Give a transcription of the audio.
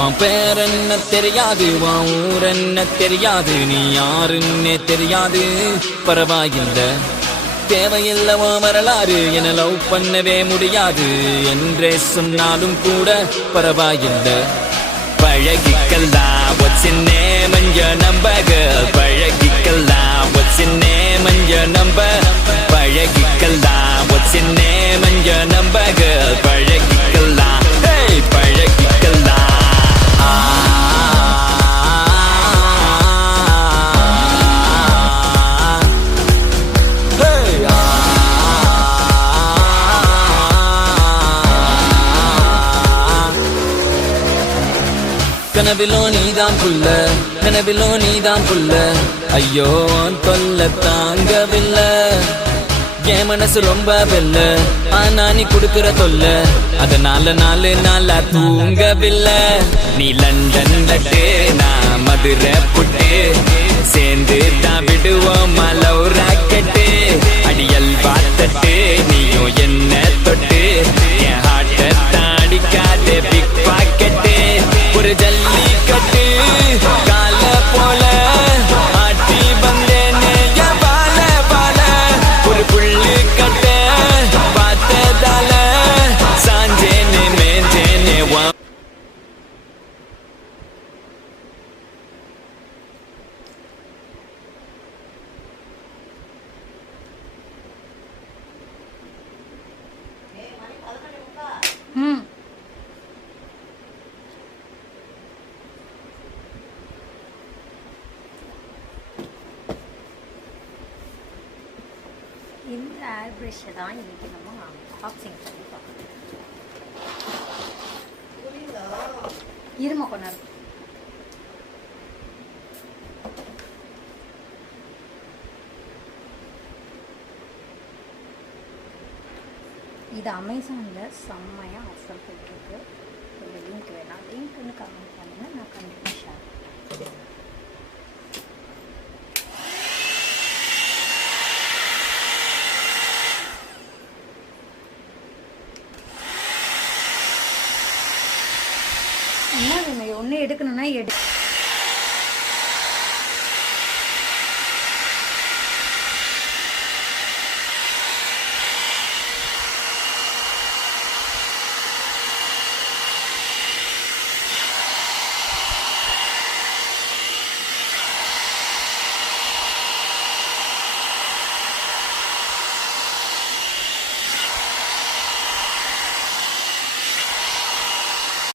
உன் பேர் என்ன தெரியாது, உன் ஊர் என்ன தெரியாது, நீ யாருன்னே தெரியாது, பரவாயில்லை. தேவையில்லை உன் வரலாறு, என லவ் பண்ணவே முடியாது என்றே சொன்னாலும் கூட பரவாயில்லை. பழகிக்கலாம் what's your name and your number girl, பழகிக்கலாம் what's your name and your number, பழகிக்கலாம் what's your name and your number girl, பழகிக்கலாம் hey பழகிக்கலாம். கனவிலோ நீதான் புள்ள, கனவிலோ நீதான் புள்ள, ஐயோ தொல்ல தாங்கவில்லை. என் மனசு ரொம்ப வெல்ல, ஆனா நீ குடுக்கிற தொல்ல, அதனால நாளா தூங்கவில்லை. நீ லண்டன் லட்டு, நான் மதுரை புட்டு, சேர்ந்து தான் விடுவோம் லவ் ராக்கெட்டு. அடியல் பார்த்தட்டு நீயும் என்ன தொட்டு, என் ஹார்ட்டை தாடிக்காத பிக் பாக்கெட்டு. ஒரு ஜல்லிக்கட்டு கால போல ஆட்டி வந்தேனே பால பால, ஒரு புள்ளு கட்ட பார்த்ததால சாஞ்சேனே மேஞ்சேனே. இந்த ஏர் ப்ரஷ்ஷை தான் இன்றைக்கி நம்ம பாக்ஸிங் பண்ணி பார்க்கணும். இரும கொண்டாரு. இது அமேசானில் செம்மையாக ஆஃபர் போட்டிருக்கு. இந்த லிங்க் வேணாம், லிங்க் வந்து கமெண்ட் பண்ணுங்கள், நான் கண்டிப்பாக ஷேர் பண்ணுறேன். என்ன ஒன்று எடுக்கணும்னா